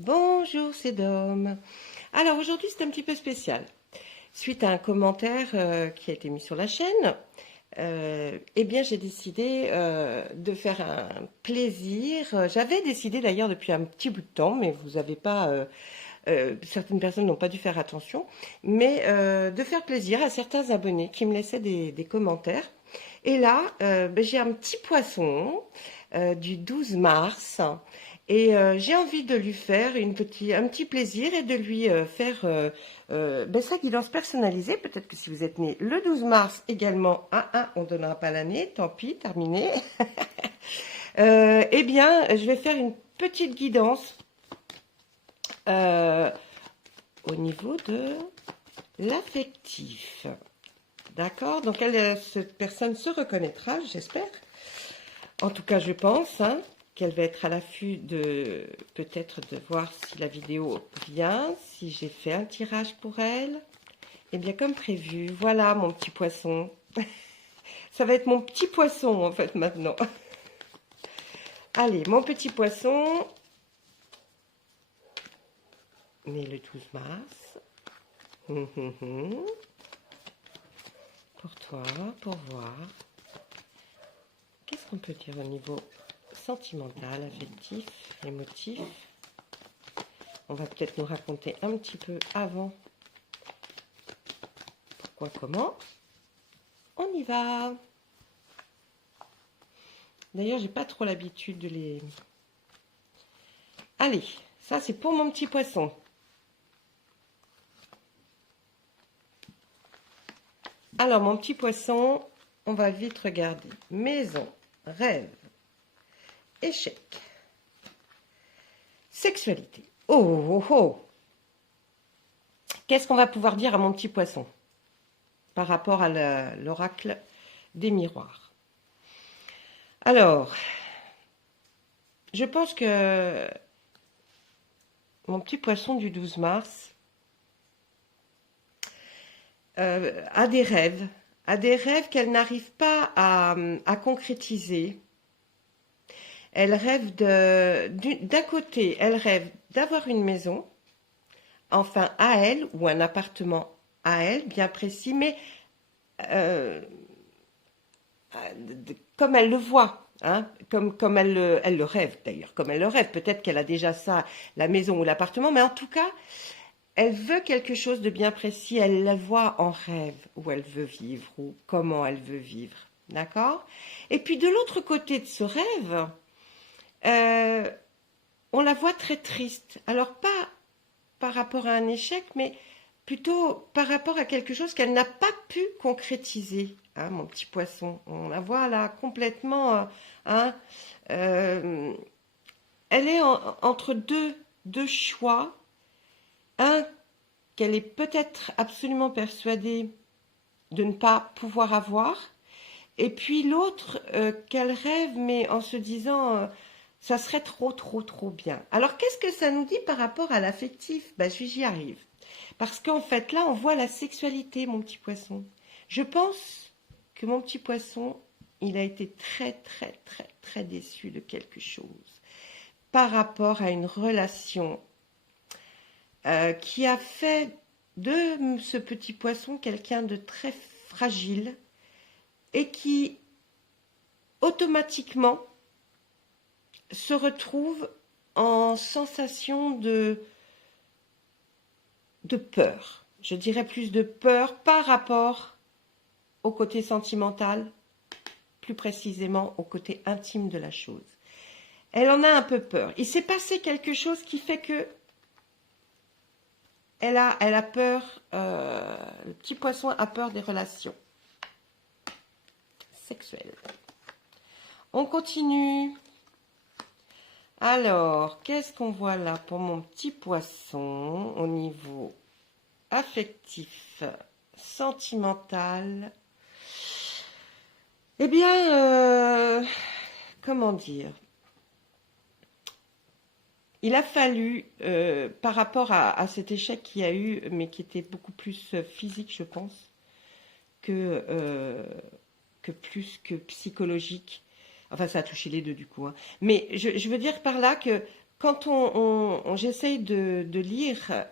Bonjour, c'est Dom. Alors aujourd'hui c'est un petit peu spécial. Suite à un commentaire qui a été mis sur la chaîne, eh bien j'ai décidé de faire un plaisir. J'avais décidé d'ailleurs depuis un petit bout de temps, mais vous n'avez pas, certaines personnes n'ont pas dû faire attention, mais de faire plaisir à certains abonnés qui me laissaient des commentaires. Et là, j'ai un petit poisson du 12 mars. Et j'ai envie de lui faire un petit plaisir et de lui faire sa guidance personnalisée. Peut-être que si vous êtes né le 12 mars également, on ne donnera pas l'année, tant pis, terminé. Eh bien, je vais faire une petite guidance euh, au niveau de l'affectif. D'accord? Donc, cette personne se reconnaîtra, j'espère. En tout cas, je pense qu'elle va être à l'affût de peut-être de voir si la vidéo vient, si j'ai fait un tirage pour elle. Et bien, comme prévu, voilà mon petit poisson. Ça va être mon petit poisson, en fait, maintenant. Allez, mon petit poisson, né le 12 mars. Pour toi, pour voir. Qu'est-ce qu'on peut dire au niveau sentimental, affectif, émotif? On va peut-être nous raconter un petit peu avant pourquoi, comment. On y va. D'ailleurs, j'ai pas trop l'habitude de les... Allez, ça c'est pour mon petit poisson. Alors, mon petit poisson, on va vite regarder. Maison, rêve, échec, sexualité. Oh, oh, oh. Qu'est-ce qu'on va pouvoir dire à mon petit poisson par rapport à l'oracle des miroirs? Alors, je pense que mon petit poisson du 12 mars a des rêves qu'elle n'arrive pas à concrétiser. Elle rêve d'un côté, elle rêve d'avoir une maison, enfin à elle, ou un appartement à elle, bien précis, mais euh, comme elle le voit, comme elle le rêve d'ailleurs, comme elle le rêve. Peut-être qu'elle a déjà ça, la maison ou l'appartement, mais en tout cas, elle veut quelque chose de bien précis, elle la voit en rêve, où elle veut vivre, ou comment elle veut vivre. D'accord? Et puis de l'autre côté de ce rêve, euh, on la voit très triste. Alors pas par rapport à un échec, mais plutôt par rapport à quelque chose qu'elle n'a pas pu concrétiser. Mon petit poisson, on la voit là complètement. Hein, euh, elle est entre deux choix. Un qu'elle est peut-être absolument persuadée de ne pas pouvoir avoir, et puis l'autre qu'elle rêve, mais en se disant ça serait trop, trop, trop bien. Alors qu'est-ce que ça nous dit par rapport à l'affectif? J'y arrive. Parce qu'en fait, là, on voit la sexualité, mon petit poisson. Je pense que mon petit poisson, il a été très, très, très, très déçu de quelque chose par rapport à une relation qui a fait de ce petit poisson quelqu'un de très fragile et qui automatiquement se retrouve en sensation de peur. Je dirais plus de peur par rapport au côté sentimental, plus précisément au côté intime de la chose. Elle en a un peu peur. Il s'est passé quelque chose qui fait que elle a peur, le petit poisson a peur des relations sexuelles. On continue. Alors, qu'est-ce qu'on voit là pour mon petit poisson au niveau affectif, sentimental? Eh bien, comment dire? Il a fallu, par rapport à cet échec qu'il y a eu, mais qui était beaucoup plus physique, je pense, que plus que psychologique. Enfin, ça a touché les deux du coup. Mais je veux dire par là que quand j'essaye de lire,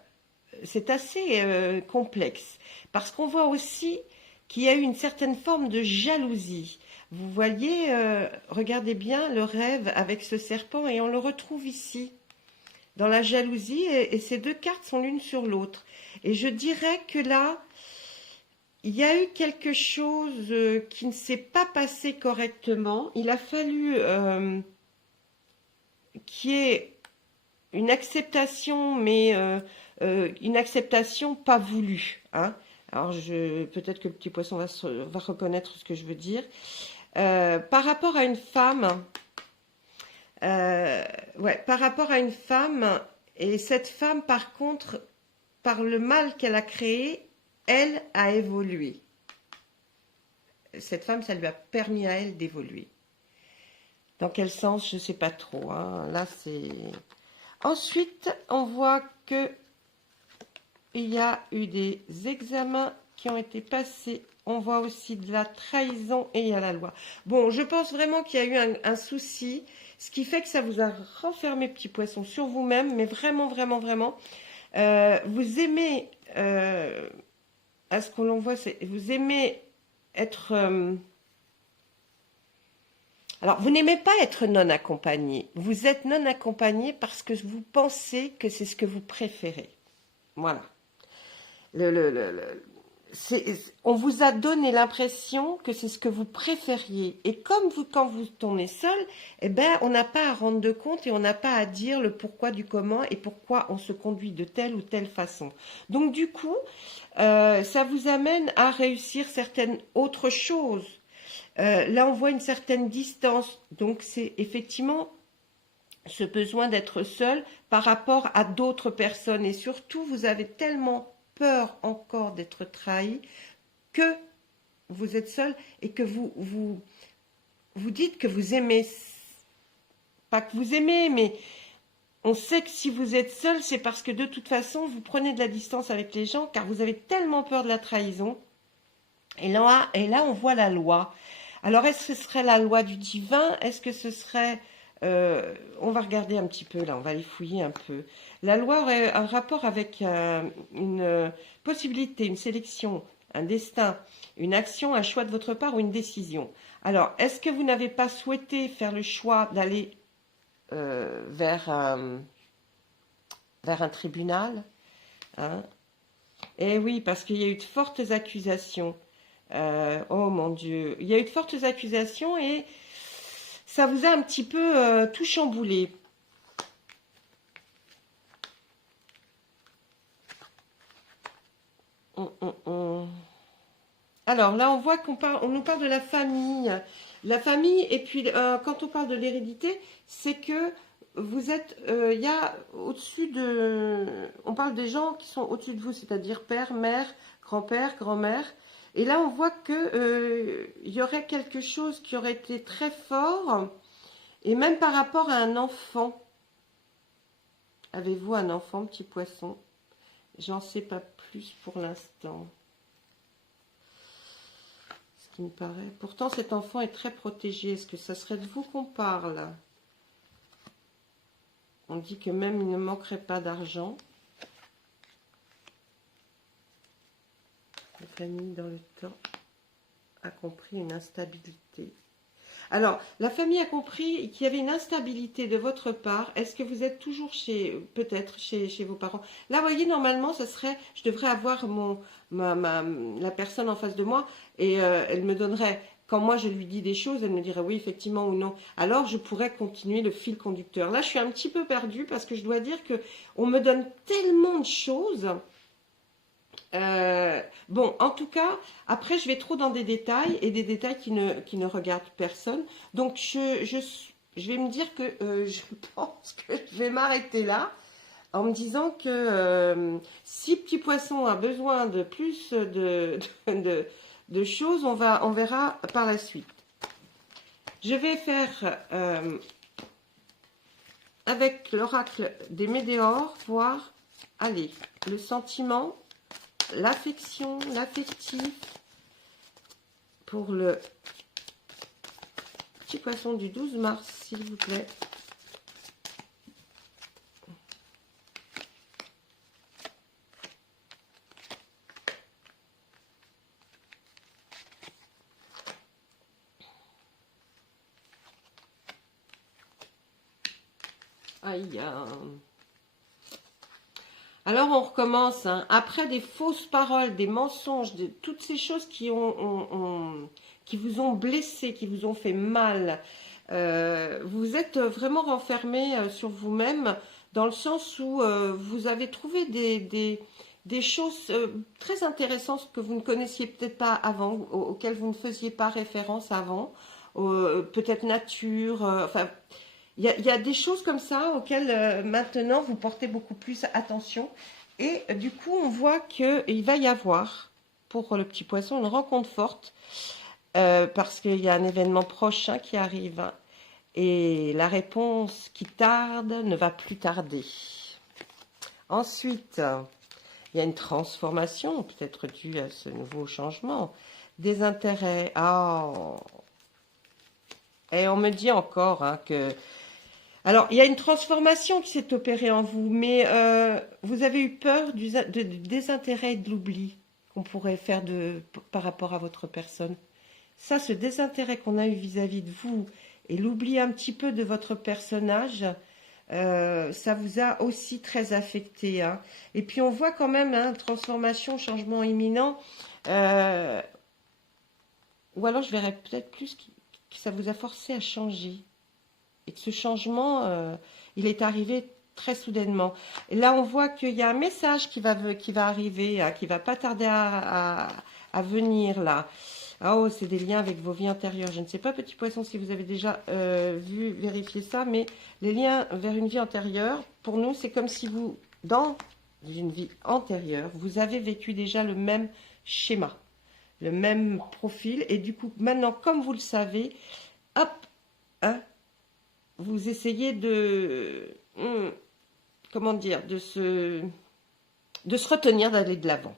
c'est assez complexe. Parce qu'on voit aussi qu'il y a eu une certaine forme de jalousie. Vous voyez, regardez bien le rêve avec ce serpent et on le retrouve ici, dans la jalousie, et ces deux cartes sont l'une sur l'autre. Et je dirais que là, il y a eu quelque chose qui ne s'est pas passé correctement. Il a fallu qu'il y ait une acceptation, mais une acceptation pas voulue. Hein. Alors, peut-être que le petit poisson va reconnaître ce que je veux dire. Par rapport à une femme, par rapport à une femme, et cette femme, par contre, par le mal qu'elle a créé, elle a évolué. Cette femme, ça lui a permis à elle d'évoluer. Dans quel sens, je ne sais pas trop. Hein. Là, c'est... Ensuite, on voit que il y a eu des examens qui ont été passés. On voit aussi de la trahison et il y a la loi. Bon, je pense vraiment qu'il y a eu un souci, ce qui fait que ça vous a renfermé, petit poisson, sur vous-même, mais vraiment, vraiment, vraiment. Vous aimez, à ce que l'on voit, vous aimez être... alors, vous n'aimez pas être non accompagné. Vous êtes non accompagné parce que vous pensez que c'est ce que vous préférez. Voilà. On vous a donné l'impression que c'est ce que vous préfériez. Et comme quand vous tournez seul, eh ben, on n'a pas à rendre de compte et on n'a pas à dire le pourquoi du comment et pourquoi on se conduit de telle ou telle façon. Donc du coup, ça vous amène à réussir certaines autres choses. Là, on voit une certaine distance. Donc c'est effectivement ce besoin d'être seul par rapport à d'autres personnes. Et surtout, vous avez tellement peur encore d'être trahi que vous êtes seul et que vous dites que vous aimez, pas que vous aimez, mais on sait que si vous êtes seul, c'est parce que de toute façon, vous prenez de la distance avec les gens car vous avez tellement peur de la trahison. Et là, on voit la loi. Alors, est-ce que ce serait la loi du divin? Est-ce que ce serait... on va regarder un petit peu, là, on va les fouiller un peu. La loi aurait un rapport avec une possibilité, une sélection, un destin, une action, un choix de votre part ou une décision. Alors, est-ce que vous n'avez pas souhaité faire le choix d'aller vers un tribunal, hein? Eh oui, parce qu'il y a eu de fortes accusations. Oh mon Dieu, il y a eu de fortes accusations et ça vous a un petit peu tout chamboulé. Alors là, on voit on nous parle de la famille. La famille, et puis quand on parle de l'hérédité, c'est que vous êtes, il y a au-dessus de... On parle des gens qui sont au-dessus de vous, c'est-à-dire père, mère, grand-père, grand-mère. Et là, on voit que il y aurait quelque chose qui aurait été très fort, et même par rapport à un enfant. Avez-vous un enfant, petit poisson? J'en sais pas plus pour l'instant. Ce qui me paraît. Pourtant, cet enfant est très protégé. Est-ce que ça serait de vous qu'on parle? On dit que même il ne manquerait pas d'argent. La famille dans le temps a compris une instabilité. Alors, la famille a compris qu'il y avait une instabilité de votre part. Est-ce que vous êtes toujours peut-être chez vos parents? Là, vous voyez, normalement, ce serait, je devrais avoir la personne en face de moi et elle me donnerait, quand moi je lui dis des choses, elle me dirait oui, effectivement ou non. Alors, je pourrais continuer le fil conducteur. Là, je suis un petit peu perdue parce que je dois dire que on me donne tellement de choses. Bon, en tout cas, après, je vais trop dans des détails et des détails qui ne regardent personne. Donc, je vais me dire que je pense que je vais m'arrêter là en me disant que si Petit Poisson a besoin de plus de choses, on verra par la suite. Je vais faire avec l'oracle des Médéors, voir, allez, le sentiment, l'affection, l'affectif pour le petit poisson du 12 mars, s'il vous plaît. Aïe. Alors on recommence, hein. Après des fausses paroles, des mensonges, toutes ces choses qui qui vous ont blessé, qui vous ont fait mal, vous êtes vraiment renfermé sur vous-même, dans le sens où vous avez trouvé des choses très intéressantes que vous ne connaissiez peut-être pas avant, auxquelles vous ne faisiez pas référence avant, peut-être nature, enfin... Il y a des choses comme ça auxquelles maintenant vous portez beaucoup plus attention. Et du coup, on voit qu'il va y avoir, pour le petit poisson, une rencontre forte, parce qu'il y a un événement prochain qui arrive. Hein, et la réponse qui tarde ne va plus tarder. Ensuite, il y a une transformation, peut-être due à ce nouveau changement. Des intérêts. Oh. Et on me dit encore hein, que... Alors, il y a une transformation qui s'est opérée en vous, mais vous avez eu peur du désintérêt et de l'oubli qu'on pourrait faire par rapport à votre personne. Ça, ce désintérêt qu'on a eu vis-à-vis de vous et l'oubli un petit peu de votre personnage, ça vous a aussi très affecté. Hein. Et puis, on voit quand même hein, transformation, changement imminent. Ou alors, je verrais peut-être plus que ça vous a forcé à changer. Et que ce changement, il est arrivé très soudainement. Et là, on voit qu'il y a un message qui va arriver, hein, qui va pas tarder à venir là. Oh, c'est des liens avec vos vies antérieures. Je ne sais pas, petit poisson, si vous avez déjà vérifié ça, mais les liens vers une vie antérieure, pour nous, c'est comme si vous, dans une vie antérieure, vous avez vécu déjà le même schéma, le même profil. Et du coup, maintenant, comme vous le savez, hop, hein, vous essayez comment dire, de se retenir d'aller de l'avant.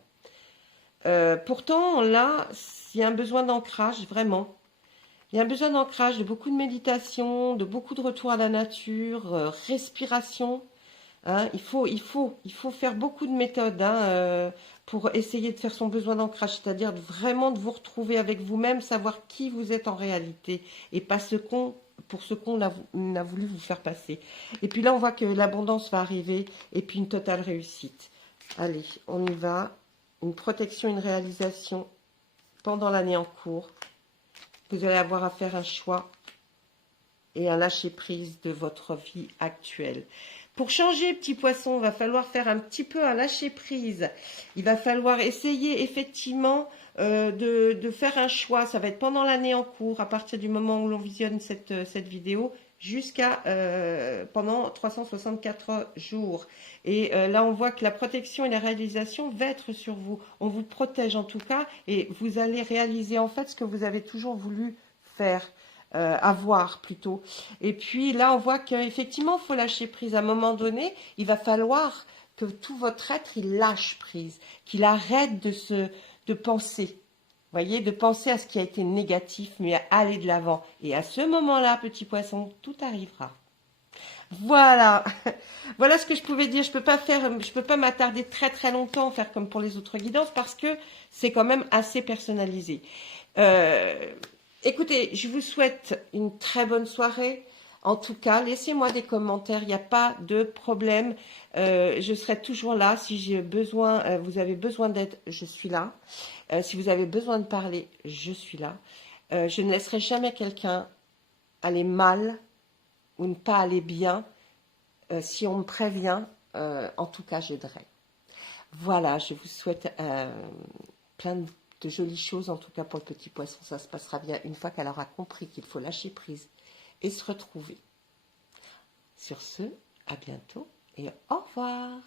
Pourtant, là, il y a un besoin d'ancrage, vraiment. Il y a un besoin d'ancrage, de beaucoup de méditation, de beaucoup de retour à la nature, respiration. Hein, il faut faire beaucoup de méthodes hein, pour essayer de faire son besoin d'ancrage, c'est-à-dire vraiment de vous retrouver avec vous-même, savoir qui vous êtes en réalité et pas pour ce qu'on a voulu vous faire passer. Et puis là, on voit que l'abondance va arriver et puis une totale réussite. Allez, on y va. Une protection, une réalisation pendant l'année en cours. Vous allez avoir à faire un choix et un lâcher-prise de votre vie actuelle. Pour changer, petit poisson, il va falloir faire un petit peu un lâcher-prise. Il va falloir essayer effectivement de faire un choix. Ça va être pendant l'année en cours, à partir du moment où l'on visionne cette vidéo, jusqu'à pendant 364 jours. Et là, on voit que la protection et la réalisation va être sur vous. On vous protège en tout cas et vous allez réaliser en fait ce que vous avez toujours voulu faire. Avoir plutôt. Et puis là, on voit qu'effectivement, il faut lâcher prise. À un moment donné, il va falloir que tout votre être, il lâche prise, qu'il arrête de penser. Vous voyez, de penser à ce qui a été négatif, mais à aller de l'avant. Et à ce moment-là, petit poisson, tout arrivera. Voilà, voilà ce que je pouvais dire. Je peux pas m'attarder très très longtemps, faire comme pour les autres guidances, parce que c'est quand même assez personnalisé. Écoutez, je vous souhaite une très bonne soirée. En tout cas, laissez-moi des commentaires, il n'y a pas de problème. Je serai toujours là. Si j'ai besoin, vous avez besoin d'aide, je suis là. Si vous avez besoin de parler, je suis là. Je ne laisserai jamais quelqu'un aller mal ou ne pas aller bien. Si on me prévient, en tout cas, j'aiderai. Voilà, je vous souhaite plein de jolies choses, en tout cas pour le petit poisson. Ça se passera bien une fois qu'elle aura compris qu'il faut lâcher prise et se retrouver. Sur ce, à bientôt et au revoir.